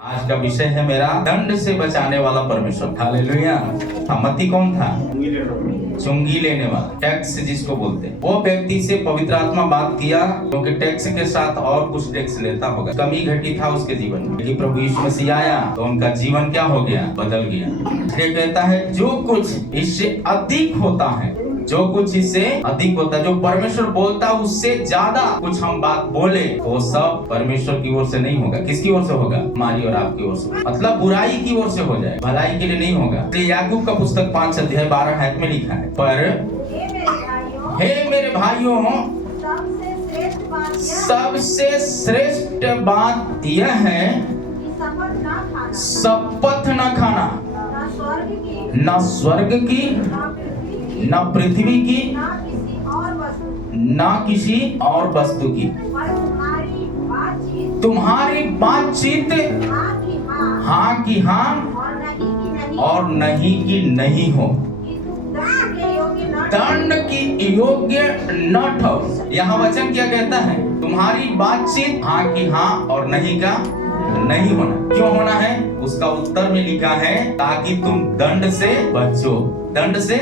आज का विषय है मेरा दंड से बचाने वाला परमेश्वर। हालेलुया। मत्ती कौन था? चुंगी लेने वाला, टैक्स जिसको बोलते हैं। वो व्यक्ति से पवित्र आत्मा बात किया क्योंकि टैक्स के साथ और कुछ टैक्स लेता होगा। कमी घटी था उसके जीवन में, लेकिन प्रभु यीशु मसीह आया तो उनका जीवन क्या हो गया? बदल गया। इसलिए कहता है जो कुछ इससे अधिक होता है, जो कुछ इससे अधिक होता है, जो परमेश्वर बोलता है उससे ज्यादा कुछ हम बात बोले तो सब परमेश्वर की ओर से नहीं होगा। किसकी ओर से होगा? हमारी और आपकी ओर से, मतलब बुराई की ओर से हो जाए, भलाई के लिए नहीं होगा। तो याकूब का पुस्तक 5 अध्याय 12 आयत में लिखा है, पर हे मेरे भाइयों, सबसे श्रेष्ठ बात यह है शपथ न खाना, न स्वर्ग की, न पृथ्वी की, न किसी और वस्तु की। तुम्हारी बातचीत हाँ की हाँ और नहीं की नहीं हो, दंड की योग्य न ठहरो। यहाँ वचन क्या कहता है? तुम्हारी बातचीत हाँ की हाँ और नहीं का नहीं होना। क्यों होना है? उसका उत्तर में लिखा है ताकि तुम दंड से बचो। दंड से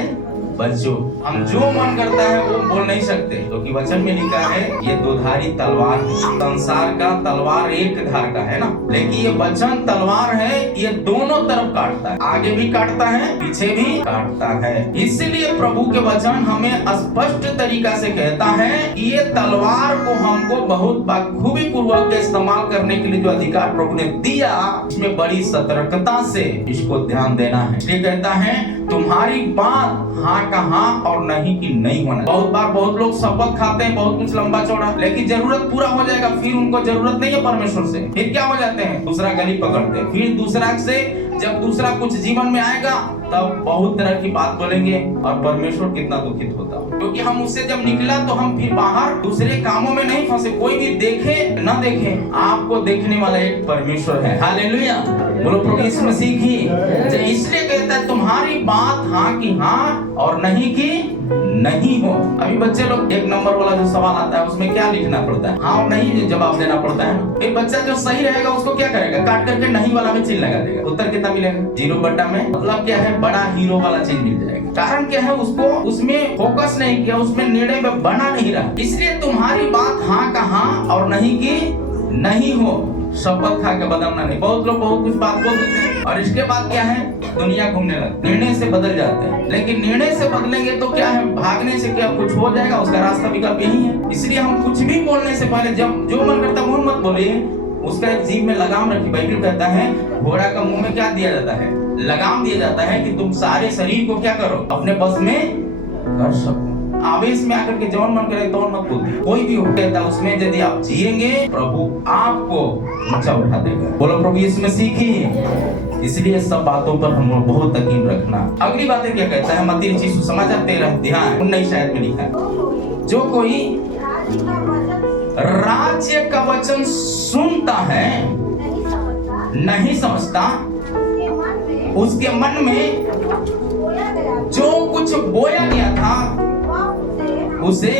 बच्चों, हम जो मन करता है वो बोल नहीं सकते, क्योंकि वचन में लिखा है ये दोधारी तलवार है। संसार का तलवार एक धार का है ना, लेकिन ये वचन तलवार है, ये दोनों तरफ काटता है, आगे भी काटता है, पीछे भी काटता है। इसलिए प्रभु के वचन हमें स्पष्ट तरीका से कहता है कि ये तलवार को हमको बहुत बखूबी पूर्वक इस्तेमाल करने के लिए जो अधिकार प्रभु ने दिया, इसमें बड़ी सतर्कता से इसको ध्यान देना है। इसलिए कहता है तुम्हारी बात हाँ का हाँ और नहीं की नहीं होना। बहुत बार बहुत लोग शपथ खाते हैं बहुत कुछ लंबा चौड़ा, लेकिन जरूरत पूरा हो जाएगा फिर उनको जरूरत नहीं है परमेश्वर से। फिर क्या हो जाते हैं? दूसरा गली पकड़ते हैं। फिर दूसरा से जब दूसरा कुछ जीवन में आएगा तब बहुत तरह की बात बोलेंगे और परमेश्वर कितना दुखित होता है, क्योंकि हम उससे जब निकला तो हम फिर बाहर दूसरे कामों में नहीं फंसे। कोई भी देखे न देखे, आपको देखने वाला एक परमेश्वर है। हालेलुया, बोलो प्रभु यीशु मसीह की। इसलिए कहता है तुम्हारी बात हाँ की हाँ और नहीं की नहीं हो। अभी बच्चे लोग एक नंबर वाला जो सवाल आता है उसमें क्या लिखना पड़ता है? हाँ और नहीं जवाब देना पड़ता है। एक बच्चा जो सही रहेगा उसको क्या करेगा? काट करके नहीं वाला में चिन्ह लगा देगा। उत्तर कितना मिलेगा? 0 बट्टा में, मतलब क्या है? बड़ा हीरो वाला चिन्ह मिल जाएगा। कारण क्या है? उसको उसमें फोकस नहीं किया, उसमें निर्णय में बना नहीं रहा। इसलिए तुम्हारी बात हाँ का हाँ और नहीं की नहीं हो। शपथ खा के बदलना नहीं। बहुत लोग बहुत कुछ बात बोल देते हैं और इसके बाद क्या है? दुनिया घूमने लगती, निर्णय से बदल जाते हैं। लेकिन निर्णय से बदलेंगे तो क्या है? भागने से क्या कुछ हो जाएगा? उसका रास्ता विकल्प यही है। इसलिए हम कुछ भी बोलने से पहले जब जो मन करता है वो मत बोलिए, उसका एक जीभ में लगाम रखिए। बाइबल कहता है घोड़ा का मुंह में क्या दिया जाता है? लगाम दिया जाता है कि तुम सारे शरीर को क्या करो? अपने बस में कर सको। आवेश में आकर के जौन मन करे तो मत बोलिए। कोई भी हो कहता है उसमें यदि आप जिएंगे प्रभु आपको ऊंचा उठा देगा। बोलो प्रभु यीशु मसीह की। इसलिए सब बातों पर हम लोग बहुत यकीन रखना। अगली बातें क्या कहता है? मत्ती रचित सुसमाचार 13 अध्याय 19 आयत में लिखा है, जो कोई राज्य का वचन सुनता है नहीं समझता, उसके मन में जो कुछ बोया गया था उसे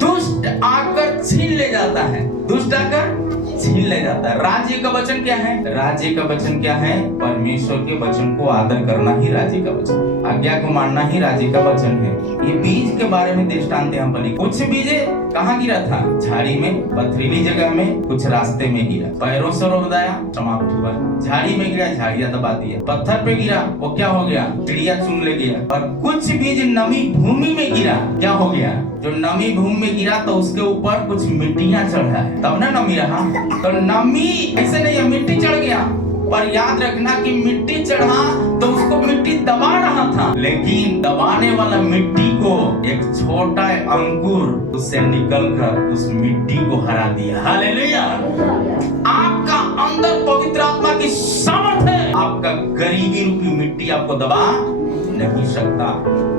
दुष्ट आकर छीन ले जाता है। दुष्ट आकर छीन ले जाता है। राज्य का वचन क्या है? राज्य का वचन क्या है? परमेश्वर के वचन को आदर करना ही राज्य का वचन, आज्ञा को मानना ही राज्य का वचन है। ये बीज के बारे में दृष्टांत यहाँ पर लिखा। कुछ बीज कहाँ गिरा था? झाड़ी में, पथरीली जगह में, कुछ रास्ते में गिरा, पैरों से रोकदाया, समाप्त हुआ। झाड़ी में गिरा, झाड़ियां दबा दिया। पत्थर पे गिरा, वो क्या हो गया? चिड़िया चुन ले गया। और कुछ बीज नमी भूमि में गिरा, क्या हो गया? जो नमी भूमि में गिरा तो उसके ऊपर कुछ मिट्टियां चढ़ा है, तब ना नमी रहा। तो नमी ऐसे नहीं है, मिट्टी चढ़ गया। पर याद रखना कि मिट्टी चढ़ा तो उसको मिट्टी दबा रहा था, लेकिन दबाने वाला मिट्टी को एक छोटा अंकुर उससे निकलकर उस मिट्टी को हरा दिया। हालेलुया। आपका अंदर पवित्र आत्मा की सामर्थ है। आपका गरीबी रूपी मिट्टी आपको दबा नहीं सकता,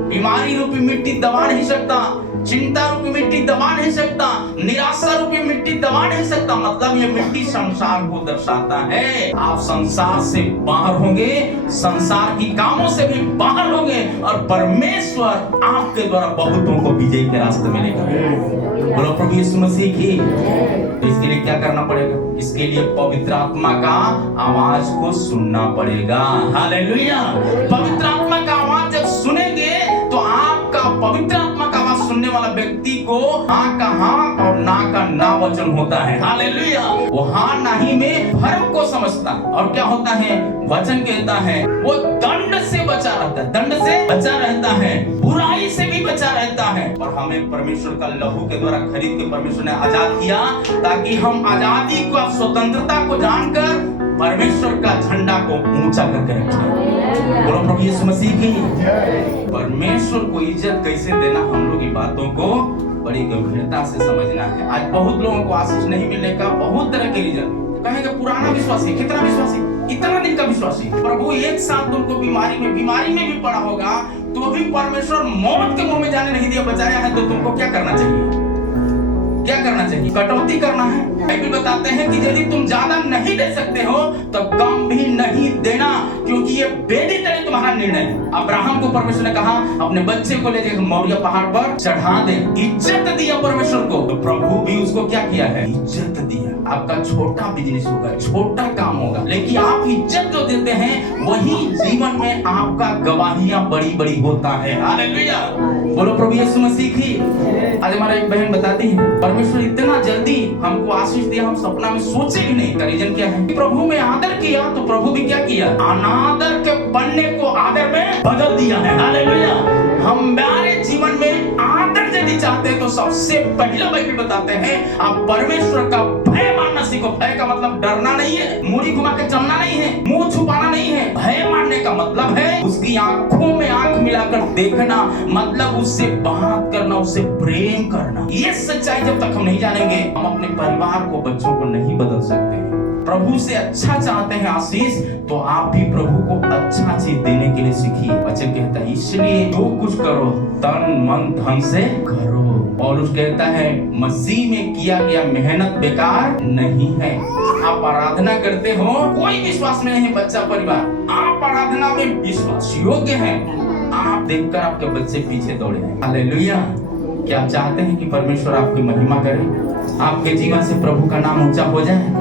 बीमारी रूपी मिट्टी दबा नहीं सकता, चिंता रूपी मिट्टी दबा नहीं सकता, निराशा रूपी मिट्टी दबा नहीं सकता। मतलब ये मिट्टी संसार को दर्शाता है। आप संसार से बाहर होंगे, संसार की कामों से भी बाहर होंगे और परमेश्वर आपके द्वारा बहुतों को विजय के रास्ते में लेकर। बोलो प्रभु यीशु मसीह की। तो इसके लिए क्या करना पड़ेगा? इसके लिए पवित्र आत्मा का आवाज को सुनना पड़ेगा। हालेलुया। पवित्र आत्मा का आवाज जब सुनेंगे तो आपका पवित्र आत्मा का आवाज सुनने वाला व्यक्ति को हाँ का हाँ और ना का ना वचन होता है। हालेलुया। वो हाँ नहीं में फर्क को समझता और क्या होता है? वचन कहता है वो दंड से बचा रहता है, दंड से बचा रहता है, बुराई से भी बचा रहता है। और हमें परमेश्वर का लहू के द्वारा खरीद के परमेश्वर ने आजाद किया ताकि हम आजादी को, स्वतंत्रता को जानकर परमेश्वर का झंडा को ऊंचा करके रखें। बोलो प्रभु यीशु मसीह की। परमेश्वर को इज्जत कैसे देना, हम लोग की बातों को बड़ी गंभीरता से समझना है। आज बहुत लोगों को आशीष नहीं मिलने का बहुत तरह के रीजन कहेंगे। पुराना विश्वासी, कितना विश्वासी, इतना दिन का विश्वासी, प्रभु एक साथ तुमको बीमारी में भी पड़ा होगा तो भी परमेश्वर मौत के मुंह में जाने नहीं दिया, बचाया है। तो तुमको क्या करना चाहिए? क्या करना चाहिए? कटौती करना है। बाइबल बताते हैं कि यदि तुम ज्यादा नहीं दे सकते हो तो कम भी नहीं देना, क्योंकि ये बेदी तले तुम्हारा निर्णय है। अब्राहम को परमेश्वर ने कहा अपने बच्चे को ले जाकर मोरिया पहाड़ पर चढ़ा दे। इज्जत दिया परमेश्वर को, तो प्रभु भी उसको क्या किया है? इज्जत दिया। आपका छोटा बिजनेस होगा, छोटा काम होगा, लेकिन आप इज्जत जो देते हैं वही जीवन में आपका गवाहियां बड़ी बड़ी होता है। हालेलुया। बोलो प्रभु यीशु मसीह की। आज हमारा एक बहन बताती है परमेश्वर इतना जल्दी हमको आशीष दिया, हम सपना में सोचे भी नहीं। का रीजन क्या है? प्रभु में आदर किया तो प्रभु भी क्या किया? अनादर के पन्ने को आदर में बदल दिया है। हालेलुया। हमारे जीवन में आदर यदि चाहते हैं तो सबसे पहला बाइबल बताते हैं आप परमेश्वर का भय मानना सीखो। भय का मतलब डरना नहीं है, मुड़ी घुमा के चलना नहीं है, मुंह छुपाना नहीं है। भय मानने का मतलब है उसकी आंखों में आंख मिलाकर देखना, मतलब उससे बात करना, उससे प्रेम करना। ये सच्चाई जब तक हम नहीं जानेंगे हम अपने परिवार को, बच्चों को नहीं बदल सकते। प्रभु से अच्छा चाहते हैं आशीष तो आप भी प्रभु को अच्छा चीज देने के लिए सीखिए। वचन कहता है इसलिए जो कुछ करो तन मन धन से करो। पौलुस कहता है मसीह में किया गया मेहनत बेकार नहीं है। आप आराधना करते हो, कोई विश्वास में नहीं है बच्चा परिवार, आप आराधना में विश्वास योग्य हैं, आप देखकर आपके बच्चे पीछे दौड़े। हालेलुया। क्या आप चाहते हैं कि परमेश्वर आपकी महिमा करे, आपके जीवन से प्रभु का नाम ऊंचा हो जाए?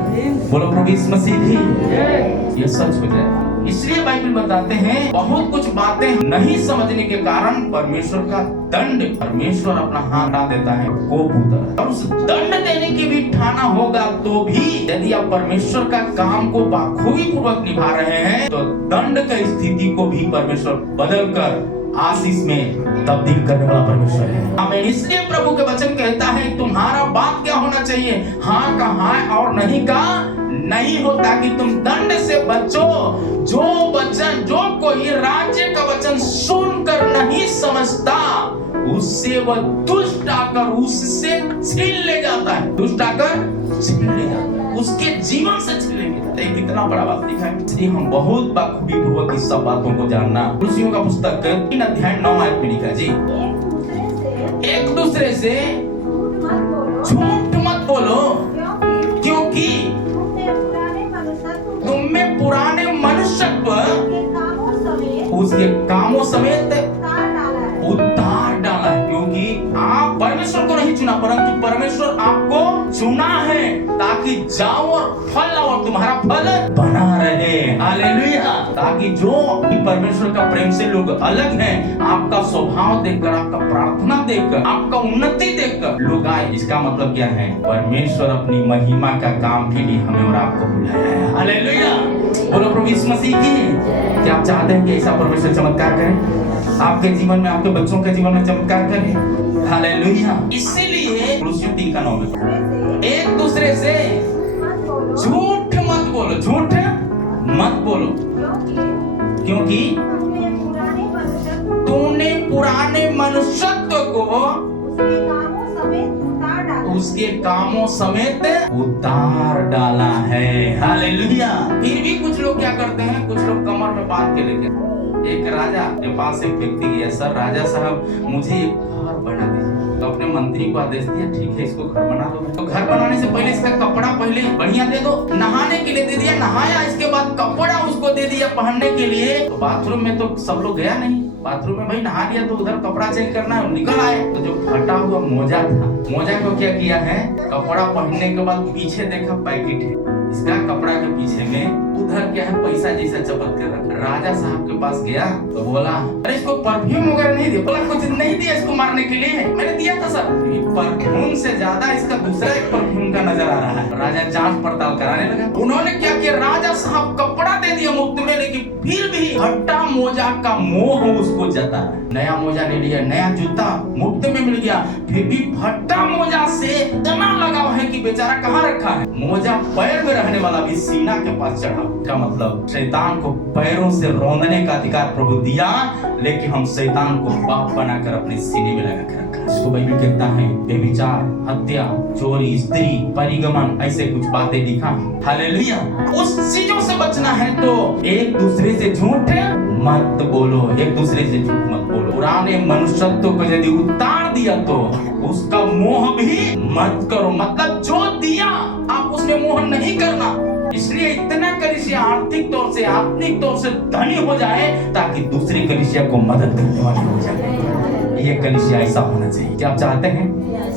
बोलो प्रभु यीशु मसीह भी ये सच हो जाए। इसलिए बाइबल बताते हैं बहुत कुछ बातें नहीं समझने के कारण परमेश्वर का दंड, परमेश्वर अपना हाथ हटा देता है, कोप उतर। और उस दंड देने की भी ठाना होगा तो भी यदि आप परमेश्वर का काम को बाखूबी पूर्वक निभा रहे हैं तो दंड की स्थिति को भी परमेश्वर बदल कर आशीष में तब्दील करने वाला परमेश्वर है। आमीन। इसलिए प्रभु के वचन कहता है तुम्हारा बात क्या होना चाहिए? हाँ का हाँ और नहीं का नहीं हो, ताकि तुम दंड से बचो। जो वचन, जो कोई राज्य का वचन सुनकर नहीं समझता उससे वह दुष्ट आकर उससे छीन ले जाता है। दुष्ट आकर छीन ले जाता है, उसके जीवन से छीन ले जाता है। कितना बड़ा बात लिखा है। इसलिए हम बहुत बखूबी पूर्वक इस सब बातों को जानना। तुलसियों का पुस्तक 3 अध्याय 9 आयत में लिखा जी, एक दूसरे से झूठ मत बोलो क्योंकि तुम में पुराने मनुष्यत्व उसके कामों समेत उतार डाला है। क्योंकि आप परमेश्वर को नहीं चुना परंतु परमेश्वर आपको चुना है ताकि जाओ और फल लाओ और तुम्हारा फल बना रहे। हालेलुया। ताकि जो परमेश्वर का प्रेम से लोग अलग हैं, आपका स्वभाव देखकर, आपका प्रार्थना देखकर, आपका उन्नति देखकर लोग आए। इसका मतलब क्या है? परमेश्वर अपनी महिमा का काम के लिए हमें और आपको बुलाया है। हालेलुया। बोलो प्रभु यीशु मसीह की। क्या आप चाहते हैं कि ऐसा परमेश्वर चमत्कार करे आपके जीवन में, आपके बच्चों के जीवन में चमत्कार करे? हालेलुया। इसीलिए तुलसियों 3 का 9 में एक दूसरे से झूठ मत बोलो, झूठ मत बोलो क्योंकि तूने पुराने मनुष्यत्व को उसके कामों समेत उतार डाला है। हालेलुया। फिर भी कुछ लोग क्या करते हैं, कुछ लोग कमर में बांध के लेके। एक राजा के पास एक व्यक्ति गया, सर राजा साहब मुझे एक घर बना दीजिए। तो मंत्री को आदेश दिया, ठीक है इसको घर बना दो। तो घर बनाने से पहले इसका कपड़ा पहले बढ़िया दे दो, नहाने के लिए दे दिया, नहाया, इसके बाद कपड़ा उसको दे दिया पहनने के लिए। तो बाथरूम में तो सब लोग गया नहीं, बाथरूम में भाई नहा लिया तो उधर कपड़ा चेंज करना है, निकल आए तो जो फटा हुआ मोजा था, मोजा को क्या किया है, कपड़ा पहनने के बाद पीछे देखा पैकेट है, इसका कपड़ा के पीछे में उधर क्या है, पैसा जैसा चपक कर रखा। राजा साहब के पास गया तो बोला, अरे इसको परफ्यूम वगैरह नहीं दिया? बोला कुछ नहीं दिया इसको मारने के लिए, मैंने दिया था सर। परफ्यूम से ज्यादा इसका दूसरा एक परफ्यूम का नजर आ रहा है। राजा जांच पड़ताल कराने लगा। उन्होंने क्या किया, राजा साहब कपड़ा दे दिया मुफ्त में, लेकिन फिर भी फटा मोजा का मोह उसको जता। नया मोजा ले लिया, नया जूता मुफ्त में मिल गया, फिर भी फटा मोजा से इतना लगाव है कि बेचारा कहाँ रखा है, मोजा पैर में रहने वाला भी सीना के पास चढ़ा। क्या मतलब, शैतान को पैरों से रौंदने का अधिकार प्रभु दिया, लेकिन हम शैतान को बाप बनाकर अपने सीने में लगा कर रखा। इसको बाइबल कहता है व्यभिचार, हत्या, चोरी, स्त्री परिगमन, ऐसे कुछ बातें लिखा। हालेलुया। उस चीजों से बचना है तो एक दूसरे से झूठ मत बोलो, एक दूसरे से झूठ मत बोलो। पुराने मनुष्यत्व को यदि उतार दिया तो उसका मोह भी मत करो, मतलब जो दिया आप उसमें मोह नहीं करना। इसलिए इतना कलीसिया आर्थिक तौर से, आत्मिक तौर से धनी हो जाए ताकि दूसरी कलीसिया को मदद करने वाली हो जाए। ये कलीसिया ऐसा होना चाहिए। क्या आप चाहते हैं?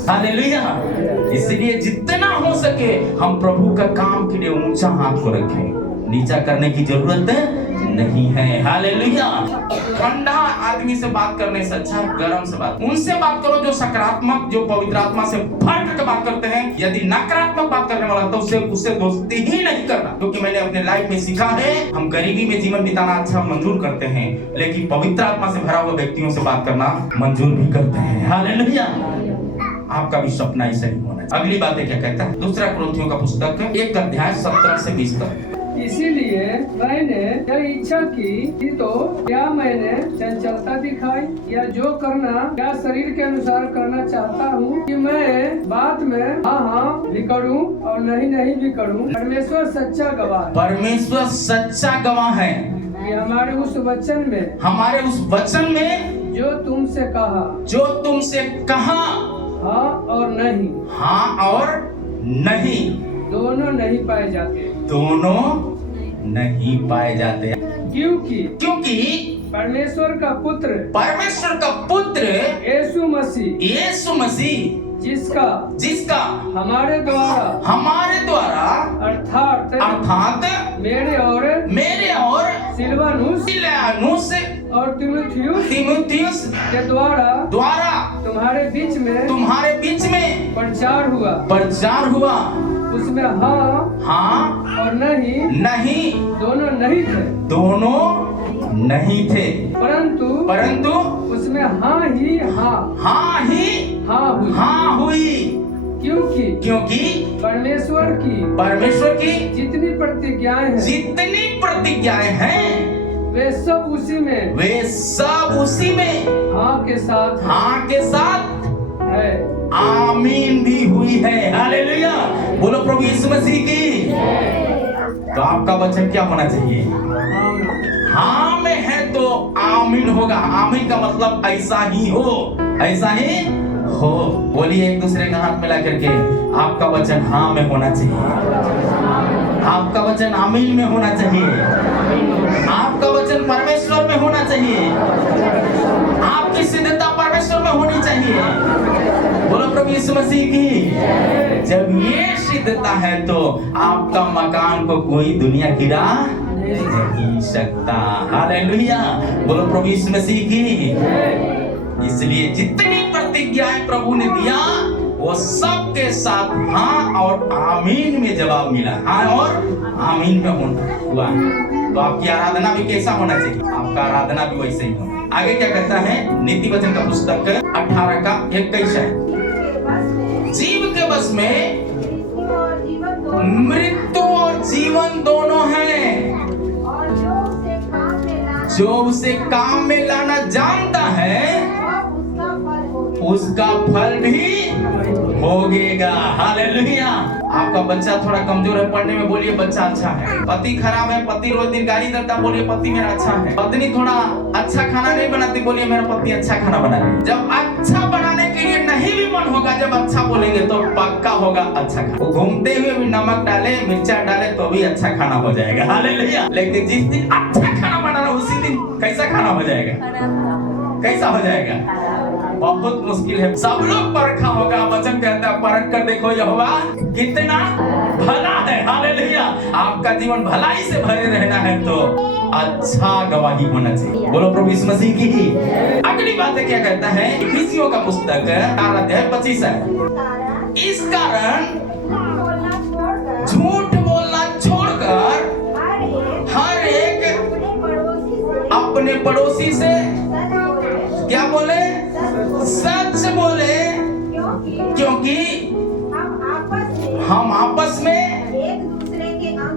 हालेलुया। इसलिए जितना हो सके हम प्रभु का काम के लिए ऊंचा हाथ को रखें, नीचा करने की जरूरत नहीं है। हालेलुया। ठंडा आदमी से बात करने से अच्छा गर्म से बात, उनसे बात करो जो सकारात्मक, जो पवित्र आत्मा से भर करके बात करते हैं। यदि नकारात्मक बात करने वाला तो उससे दोस्ती ही नहीं करना, क्योंकि मैंने अपने लाइफ में सीखा है, हम गरीबी में जीवन बिताना अच्छा मंजूर करते हैं, लेकिन पवित्र आत्मा से भरा हुआ व्यक्तियों से बात करना मंजूर भी करते हैं। हालेलुया। आपका भी सपना ऐसा ही होना चाहिए। अगली बात है क्या कहता है, दूसरा कुरिन्थियों का पुस्तक 1 अध्याय 17 से 20 तक। इसीलिए मैंने यह इच्छा की कि तो क्या मैंने चंचलता दिखाई, या जो करना क्या शरीर के अनुसार करना चाहता हूँ, कि मैं बात में हाँ हाँ भी करूँ और नहीं नहीं भी करूँ। परमेश्वर सच्चा गवाह है। परमेश्वर सच्चा गवाह है कि हमारे उस वचन में जो तुमसे कहा हाँ और नहीं, हाँ और नहीं, दोनों नहीं पाए जाते, दोनों नहीं पाए जाते। क्योंकि परमेश्वर का पुत्र यीशु मसीह जिसका हमारे द्वारा अर्थात मेरे और सिलवानुस और तीमुथियुस के द्वारा तुम्हारे बीच में प्रचार हुआ। उसमें हाँ और नहीं दोनों नहीं थे, परंतु उसमें हाँ हुई। क्योंकि परमेश्वर की जितनी प्रतिज्ञाएं हैं वे सब उसी में हाँ के साथ है, आमीन भी हुई है। हालेलुया। बोलो प्रभु यीशु मसीह की। तो आपका वचन क्या होना चाहिए? हाँ में है तो आमीन होगा। आमीन का मतलब ऐसा ही हो। बोलिए एक दूसरे का हाथ मिला करके, आपका वचन हाँ में होना चाहिए, आपका वचन आमीन में होना चाहिए, आपका वचन परमेश्वर में होना चाहिए, आपकी सिद्धता परमेश्वर में होनी चाहिए। बोलो प्रभु यीशु मसीह की। जब ये सिद्धता है तो आपका मकान को कोई दुनिया गिरा नहीं सकता। हालेलुया। बोलो प्रभु यीशु मसीह की। इसलिए जितनी प्रतिज्ञाएं प्रभु ने दिया वो सब के साथ हाँ और आमीन में जवाब मिला, हाँ और आमीन में हुआ। तो आपकी आराधना भी कैसा होना चाहिए? आपका आराधना भी वैसे ही होना। आगे क्या कहता है नीति वचन का पुस्तक 18 का 21 है, जीव के बस में मृत्यु और जीवन दोनों हैं, जो उसे काम में लाना जानता है उसका फल भी भोगेगा। हालेलुया। आपका बच्चा थोड़ा कमजोर है पढ़ने में, बोलिए बच्चा अच्छा है। पति खराब है, पति रोज दिन गाली देता, बोलिए पति मेरा अच्छा है। पत्नी थोड़ा अच्छा खाना नहीं बनाती, बोलिए मेरा पति अच्छा खाना बना रही है। जब अच्छा बनाने के लिए नहीं नहीं भी मन होगा, जब अच्छा बोलेंगे तो पक्का होगा अच्छा खाना। वो घूमते हुए भी नमक डाले, मिर्चा डाले तो भी अच्छा खाना हो जाएगा। हालेलुया। लेकिन जिस दिन अच्छा खाना बनाना उसी दिन कैसा खाना हो जाएगा? कैसा हो जाएगा? बहुत मुश्किल है। सब लोग परखा होगा। वचन कहता है परख कर देखो यहोवा कितना भला है। हालेलुया। आपका जीवन भलाई से भरे रहना है तो अच्छा गवाही होना चाहिए। बोलो प्रभु यीशु मसीह की। अगली बात है क्या कहता है? इफिसियों का पुस्तक 4 अध्याय 25 है। इस कारण झूठ बोलना छोड़कर हर एक अपने पड़ोसी से क्या बोले? सच बोले, क्योंकि हम आपस में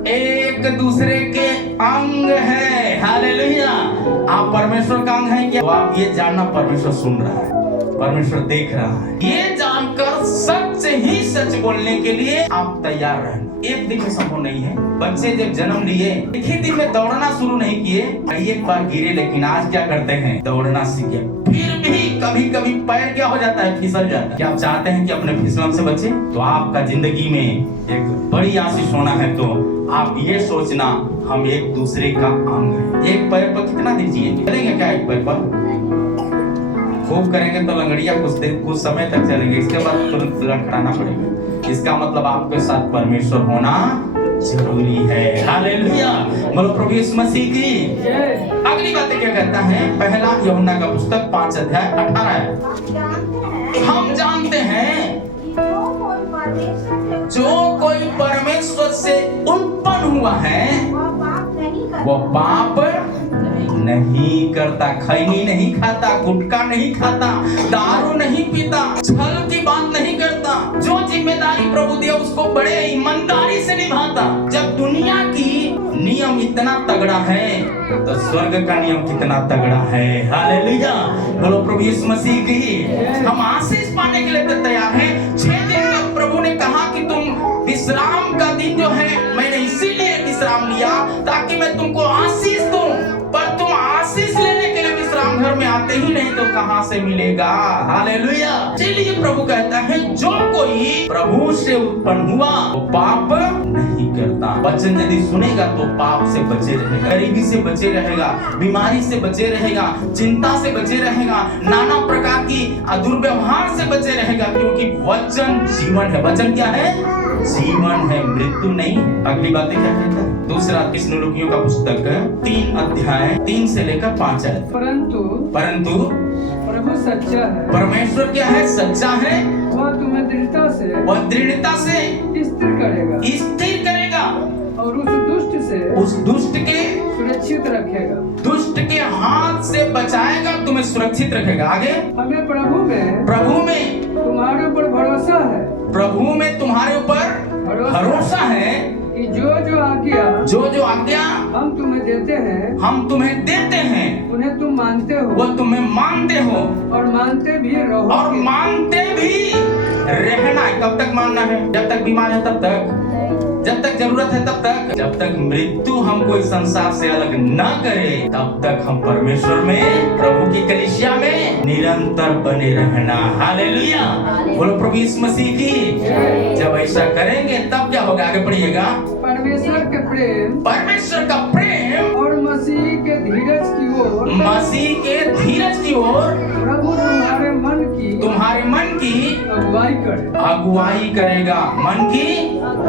एक दूसरे के अंग है। हालेलुया। आप परमेश्वर का अंग है क्या? तो आप ये जानना परमेश्वर सुन रहा है, परमेश्वर देख रहा है। ये जानकर सच ही सच बोलने के लिए आप तैयार रहना। एक दिन में संभव नहीं है। बच्चे जब जन्म लिए एक ही दिन में दौड़ना शुरू नहीं किए, एक बार गिरे, लेकिन आज क्या करते हैं? दौड़ना सीखे। फिर भी कभी कभी पैर क्या हो जाता है? फिसल जाता है। क्या आप चाहते हैं कि अपने फिसलन से बचे? तो आपका जिंदगी में एक बड़ी आशीष होना है तो आप ये सोचना हम एक दूसरे का अंग है। एक पैर पर कितना दिन जिएंगे? चलेंगे क्या एक पैर पर? खूब करेंगे तो लंगड़िया कुछ समय तक चलेंगे, इसके बाद तुरंत लड़खड़ाना पड़ेगा। इसका मतलब आपके साथ परमेश्वर होना जरूरी है। हालेलुया। बोलो प्रभु यीशु मसीह की। अगली बात क्या कहता है? पहला यूहन्ना का पुस्तक 5 अध्याय 18 है। हम जानते हैं जो कोई परमेश्वर से उत्पन्न हुआ है वो पाप नहीं करता, खैनी नहीं खाता, गुटखा नहीं खाता, दारू नहीं पीता, छल की बात नहीं करता, जो जिम्मेदारी प्रभु दिया उसको बड़े ईमानदारी से निभाता। जब दुनिया की नियम इतना तगड़ा है तो स्वर्ग का नियम कितना तगड़ा है। हालेलुया। बोलो प्रभु यीशु मसीह की। हम आशीष पाने के लिए तैयार हैं। 6 दिन में प्रभु ने कहा कि तुम विश्राम का दिन जो है मैंने इसीलिए विश्राम लिया ताकि मैं तुमको आशीष दूं, पर तुम आशीष लेने के लिए विश्राम घर में आते ही नहीं तो कहां से मिलेगा? हालेलुया। इसलिए प्रभु कहता है जो कोई प्रभु से उत्पन्न हुआ वो पाप नहीं करता। वचन यदि सुनेगा तो पाप से बचे रहेगा, गरीबी से बचे रहेगा, बीमारी से बचे रहेगा, चिंता से बचे रहेगा, नाना प्रकार की दुर्व्यवहार से बचे रहेगा, क्योंकि वचन जीवन है। वचन क्या है? जीवन है, मृत्यु नहीं। अगली बातें क्या कहता है? दूसरा थिस्सलुनीकियों का पुस्तक 3 अध्याय 3 से लेकर 5 है। परंतु प्रभु सच्चा है। परमेश्वर क्या है? सच्चा है। वह तुम्हें दृढ़ता से स्थिर करेगा और उस दुष्ट के सुरक्षित रखेगा। दुष्ट के हाथ से बचाएगा, तुम्हें सुरक्षित रखेगा। आगे हमें प्रभु में तुम्हारे ऊपर भरोसा है। प्रभु में तुम्हारे ऊपर भरोसा है कि जो जो आज्ञा हम तुम्हें देते हैं उन्हें तुम मानते हो, वो तुम्हें मानते हो और मानते भी रहना है। कब तक मानना है? जब तक बीमार है तब तक, जब तक जरूरत है तब तक, जब तक मृत्यु हमको इस संसार से अलग न करे तब तक हम परमेश्वर में, प्रभु की कलीसिया में निरंतर बने रहना। हालेलुया। बोलो प्रभु यीशु मसीह की। जब ऐसा करेंगे तब क्या होगा? आगे पढ़िएगा। परमेश्वर का प्रेम और मसीह के धीरज की ओर प्रभु तुम्हारे मन की अगुवाई करेगा। मन की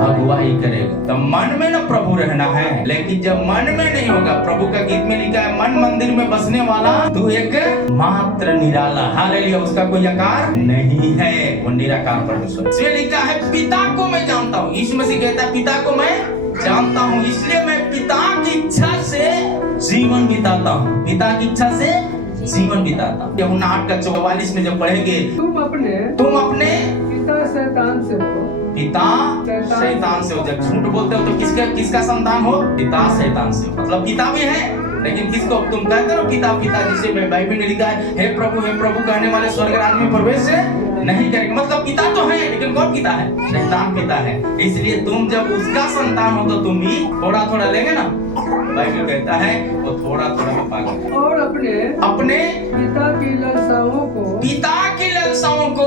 अगुवाई करेगा। तो मन में ना प्रभु रहना है, लेकिन जब मन में नहीं होगा, प्रभु का गीत में लिखा है मन मंदिर में बसने वाला तू एक मात्र निराला। हालेलुया। उसका कोई आकार नहीं है, वो निराकार परमेश्वर। इसलिए लिखा है पिता को मैं जानता हूँ। यीशु मसीह कहता है पिता को मैं जानता हूँ, इसलिए मैं पिता की इच्छा से जीवन बिताता हूँ। पिता की इच्छा से जीवन बिताता हूँ। यूहन्ना 8 का 44 में जब पढ़ेंगे तुम अपने पिता शैतान से हो। जब झूठ बोलते हो तो किसका संतान हो? पिता शैतान से हो। मतलब पिता भी है, लेकिन किसको तुम कहते हो? पिता जिसे बाइबल में लिखा है हे प्रभु कहने वाले स्वर्ग राज्य में प्रवेश नहीं करेंगे। मतलब पिता तो है, लेकिन कौन पिता है? शैतान पिता है। इसलिए तुम जब उसका संतान हो तो तुम भी थोड़ा लेंगे ना। बाइबल कहता है वो थोड़ा में पाएंगे और अपने पिता की लालसाओं को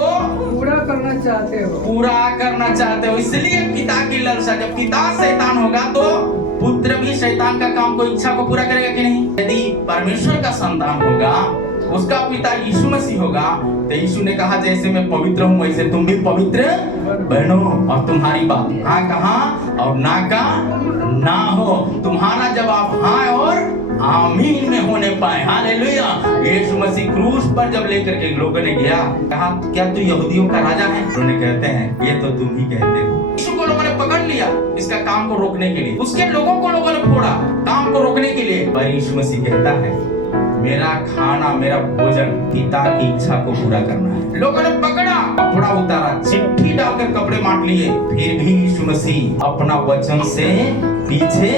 पूरा करना चाहते हो। पूरा करना चाहते हो, इसलिए पिता की लालसा। जब पिता शैतान होगा तो पुत्र भी शैतान का काम को, इच्छा को पूरा करेगा कि नहीं? यदि परमेश्वर का संतान होगा, उसका पिता यीशु मसीह होगा, तो यीशु ने कहा जैसे मैं पवित्र हूँ वैसे तुम भी पवित्र बनो, और तुम्हारी बात हाँ कहाँ और ना का ना हो। तुम्हारा जवाब हाँ और आमीन में होने पाए। हालेलुया। यीशु मसीह क्रूस पर जब लेकर के लोगों ने गया, कहा क्या तू यहूदियों का राजा है? उन्होंने कहते हैं ये तो तुम ही कहते हो। यीशु को लोगों ने पकड़ लिया इसका काम को रोकने के लिए, उसके लोगों को लोगों ने फोड़ा काम को रोकने के लिए। पर यीशु मसीह कहता है मेरा खाना, मेरा भोजन पिता की इच्छा को पूरा करना है। लोगों ने पकड़ा, कपड़ा उतारा, चिट्ठी डालकर कपड़े बांट लिए, फिर भी यीशु मसीह अपना वचन से पीछे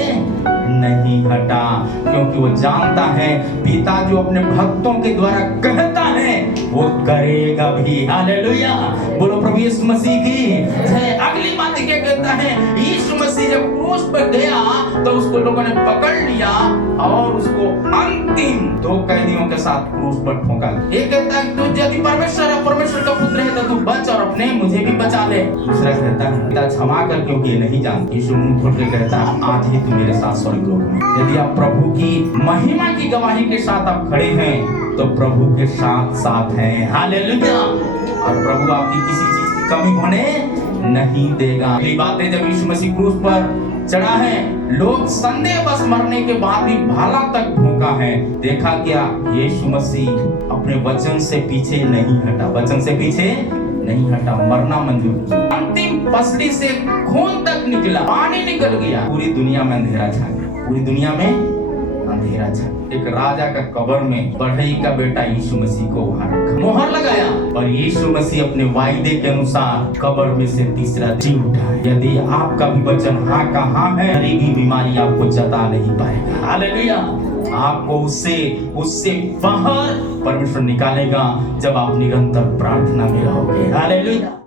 नहीं हटा, क्योंकि वो जानता है पिता जो अपने भक्तों के द्वारा कहता है वो करेगा भी। हालेलुया। बोलो प्रभु यीशु मसीह की जय। अगली बात क्या कहता है? यीशु मसीह जब क्रूस पर गया तो उसको लोगों ने पकड़ लिया और उसको अंतिम 2 कैदियों के साथ क्रूस पर ठोका। एक कहता है तू यदि परमेश्वर का पुत्र है तो तू बच और अपने मुझे भी बचा ले। दूसरा कहता है पिता क्षमा कर क्योंकि ये नहीं जानते। यीशु मुंह खोल के कहता है आज ही तू मेरे साथ स्वर्ग लोक में। यदि आप प्रभु की महिमा की गवाही के साथ आप खड़े हैं तो प्रभु के साथ साथ हैं। हालेलुया। और प्रभु आपकी किसी चीज की कमी होने नहीं देगा। अगली बात है जब यीशु मसीह क्रूस पर चढ़ा है, लोग संदेह बस मरने के बाद भी भाला तक भोंका है। देखा क्या? यीशु मसीह अपने वचन से पीछे नहीं हटा, वचन से पीछे नहीं हटा, मरना मंजूर। अंतिम पसली से खून तक निकला, पानी निकल गया, पूरी दुनिया में अंधेरा छा गया, पूरी दुनिया में अंधेरा छा। एक राजा का कब्र में बढ़ई का बेटा यीशु मसीह को वहां रखा, मोहर लगाया, और यीशु मसीह अपने वायदे के अनुसार कब्र में से तीसरा दिन उठा। यदि आपका भी वचन हाँ का हाँ है, गरीबी बीमारी आपको जता नहीं पाएगा। हालेलुया। आपको उससे बाहर परमेश्वर निकालेगा जब आप निरंतर प्रार्थना में रहोगे। हालेलुया।